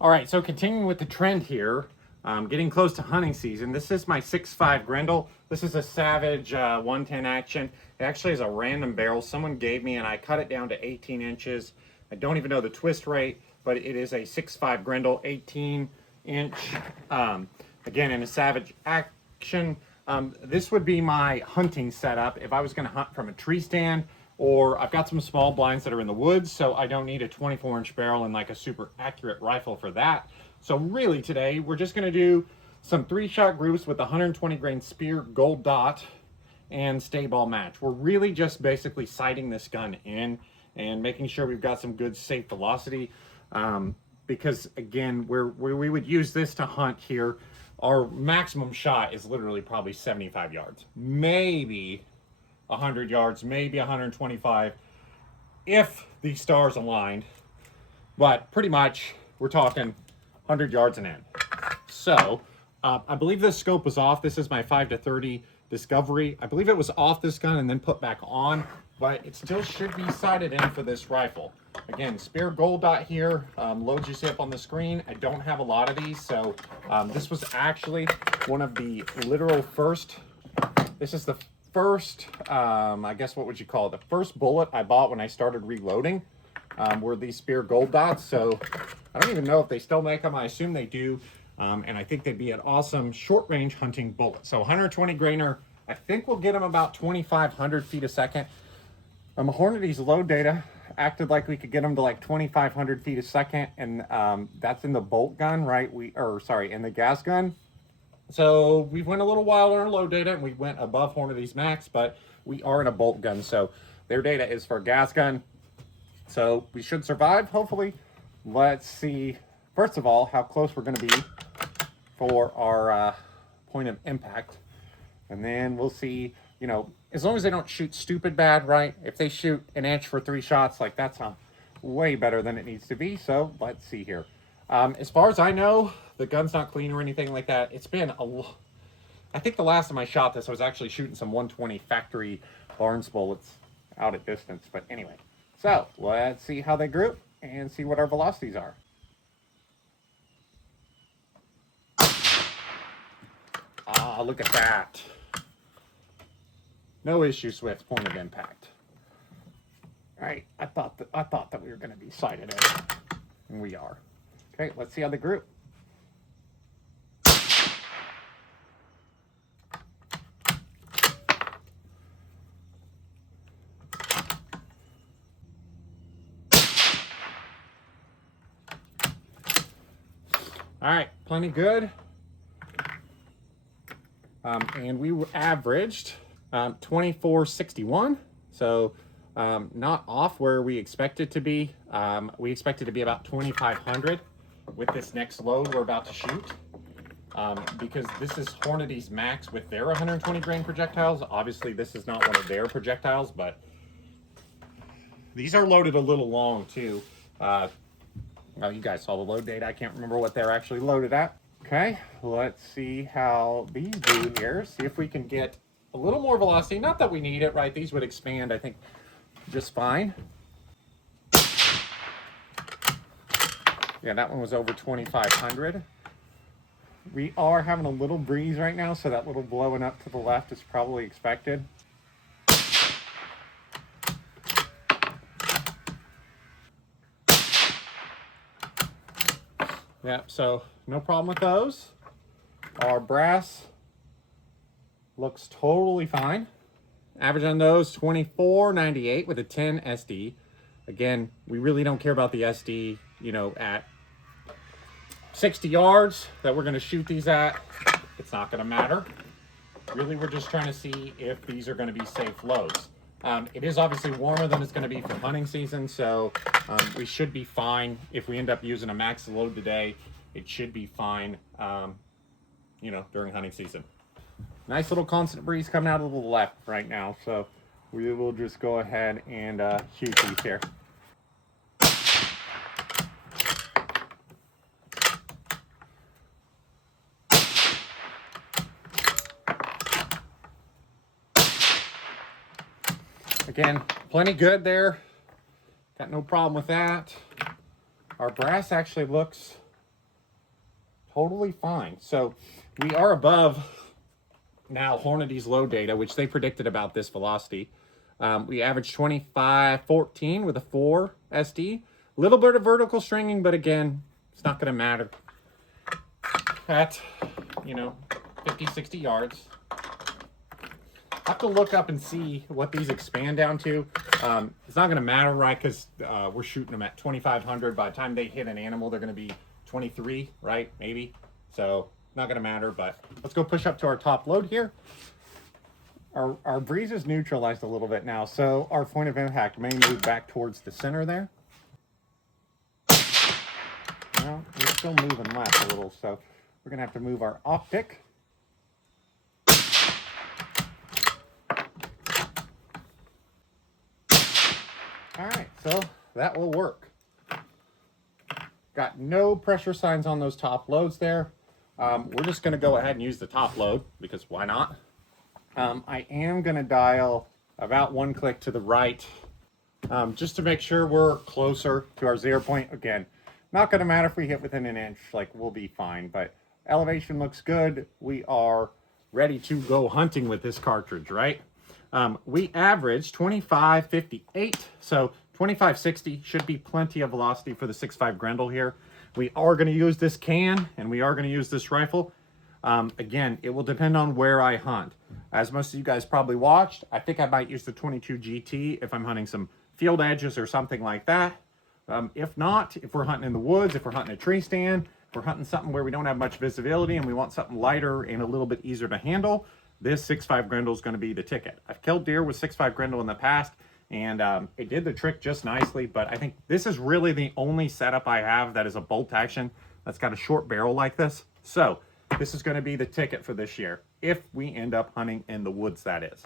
All right, so continuing with the trend here, getting close to hunting season. This is my 6.5 Grendel. This is a Savage 110 action. It actually is a random barrel someone gave me, and I cut it down to 18 inches. I don't even know the twist rate, but it is a 6.5 Grendel, 18 inch. Again, in a Savage action. This would be my hunting setup if I was going to hunt from a tree stand, or I've got some small blinds that are in the woods, so I don't need a 24-inch barrel and like a super accurate rifle for that. So really today, we're just gonna do some 3-shot groups with 120 grain Speer gold dot and stay ball match. We're really just basically sighting this gun in and making sure we've got some good safe velocity. Because again, where we would use this to hunt here, our maximum shot is literally probably 75 yards, maybe 100 yards, maybe 125 if the stars aligned, but pretty much we're talking 100 yards and in. So I believe this scope was off. This is my 5-30 Discovery. I believe it was off this gun and then put back on, but it still should be sighted in for this rifle. Again, Speer gold dot here, loads you see up on the screen. I don't have a lot of these, so this was actually one of the literal first, this is the first, I guess what would you call it? The first bullet I bought when I started reloading were these Speer gold dots. So I don't even know if they still make them. I assume they do. And I think they'd be an awesome short range hunting bullet. So 120 grainer, I think we'll get them about 2,500 feet a second. Hornady's load data acted like we could get them to like 2,500 feet a second. And that's in the bolt gun, right? In the gas gun. So we went a little wild on our load data and we went above Hornady's max, but we are in a bolt gun. So their data is for a gas gun. So we should survive, hopefully. Let's see, first of all, how close we're gonna be for our point of impact. And then we'll see, you know, as long as they don't shoot stupid bad, right? If they shoot an inch for 3 shots, like that's way better than it needs to be. So let's see here. As far as I know, the gun's not clean or anything like that. It's been I think the last time I shot this, I was actually shooting some 120 factory Barnes bullets out at distance. But anyway, so let's see how they group and see what our velocities are. Ah, look at that. No issues with point of impact. All right, I thought that we were going to be sighted in, and we are. Okay, let's see how they group. All right, plenty good. And we averaged 2461, so not off where we expect it to be. We expect it to be about 2,500 with this next load we're about to shoot. Because this is Hornady's max with their 120 grain projectiles. Obviously, this is not one of their projectiles, but these are loaded a little long too. Well, you guys saw the load data. I can't remember what they're actually loaded at. Okay, let's see how these do here. See if we can get a little more velocity. Not that we need it, right? These would expand, I think, just fine. Yeah, that one was over 2,500. We are having a little breeze right now, so that little blowing up to the left is probably expected. Yeah, so no problem with those. Our brass looks totally fine. Average on those, 24.98 with a 10 SD. Again, we really don't care about the SD, you know, at 60 yards that we're gonna shoot these at. It's not gonna matter. Really, we're just trying to see if these are gonna be safe loads. It is obviously warmer than it's going to be for hunting season, so we should be fine. If we end up using a max load today, it should be fine, you know, during hunting season. Nice little constant breeze coming out of the left right now, so we will just go ahead and shoot these here. Again, plenty good there. Got no problem with that. Our brass actually looks totally fine. So we are above now Hornady's load data, which they predicted about this velocity. We averaged 25.14 with a 4 SD. Little bit of vertical stringing, but again, it's not going to matter. At, 50, 60 yards. I have to look up and see what these expand down to. It's not going to matter, right? Because we're shooting them at 2,500. By the time they hit an animal, they're going to be 23, right? Maybe. So not going to matter, but let's go push up to our top load here. Our breeze is neutralized a little bit now, so our point of impact may move back towards the center there. Well, we're still moving left a little, so we're going to have to move our optic. All right, so that will work. Got no pressure signs on those top loads there. We're just going to go ahead and use the top load, because why not? I am going to dial about 1 click to the right, just to make sure we're closer to our 0 point. Again, not going to matter if we hit within an inch, like we'll be fine, but elevation looks good. We are ready to go hunting with this cartridge, right? We averaged 25.58, so 25.60 should be plenty of velocity for the 6.5 Grendel here. We are going to use this can, and we are going to use this rifle. Again, it will depend on where I hunt. As most of you guys probably watched, I think I might use the 22 GT if I'm hunting some field edges or something like that. If not, if we're hunting in the woods, if we're hunting a tree stand, if we're hunting something where we don't have much visibility and we want something lighter and a little bit easier to handle, this 6.5 Grendel is going to be the ticket. I've killed deer with 6.5 Grendel in the past, and it did the trick just nicely, but I think this is really the only setup I have that is a bolt action that's got a short barrel like this. So this is going to be the ticket for this year, if we end up hunting in the woods, that is.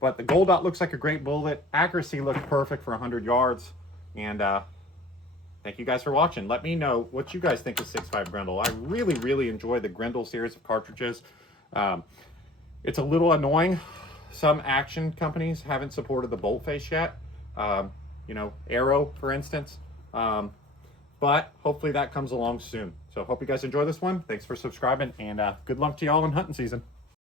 But the gold dot looks like a great bullet. Accuracy looks perfect for 100 yards. And thank you guys for watching. Let me know what you guys think of 6.5 Grendel. I really, really enjoy the Grendel series of cartridges. It's a little annoying. Some action companies haven't supported the bolt face yet. Arrow, for instance. But hopefully that comes along soon. So hope you guys enjoy this one. Thanks for subscribing, and good luck to y'all in hunting season.